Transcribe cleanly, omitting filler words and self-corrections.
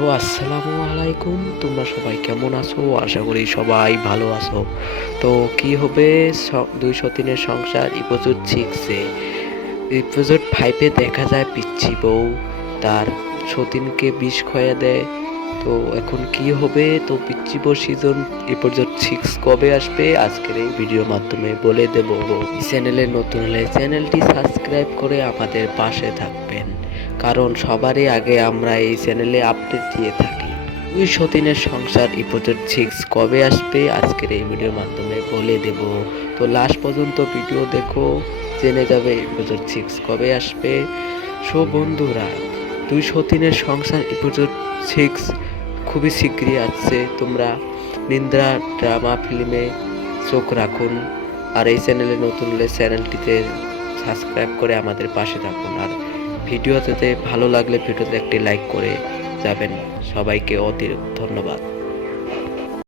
So আসসালামু আলাইকুম, তোমরা সবাই কেমন আছো? আশা করি সবাই ভালো আছো। তো কি হবে 203-এর সংসার এপিসোড 6-এ। এপিসোড 5-এ দেখা যায় পিচ্চি বউ তার সতীনকে বিষ খাইয়ে দেয়। তো এখন কি হবে? তো পিচ্চি বউ সিজন এপিসোড 6 কবে আসবে আজকের এই ভিডিওর মাধ্যমে বলে দেব। চ্যানেলে নতুন হলে চ্যানেলটি সাবস্ক্রাইব করে আমাদের পাশে থাকবেন, কারণ সবারই আগে আমরা এই চ্যানেলে আপডেট দিয়ে থাকি। দুই সতীনের সংসার এপিসোড 6 কবে আসবে আজকের এই ভিডিওর মাধ্যমে বলে দেব। তো লাস্ট পর্যন্ত ভিডিও দেখো, জেনে যাবে এপিসোড 6 কবে আসবে। সো বন্ধুরা, দুই সতীনের সংসার এপিসোড 6 খুবই শীঘ্রই আসছে। তোমরা নিন্দ্রা ড্রামা ফিল্মে চোখ রাখুন, আর এই চ্যানেলে নতুন হলে চ্যানেলটিতে সাবস্ক্রাইব করে আমাদের পাশে থাকুন। আর ভিডিওতে ভালো লাগলে ভিডিওতে একটি লাইক করে যাবেন। সবাইকে অতি ধন্যবাদ।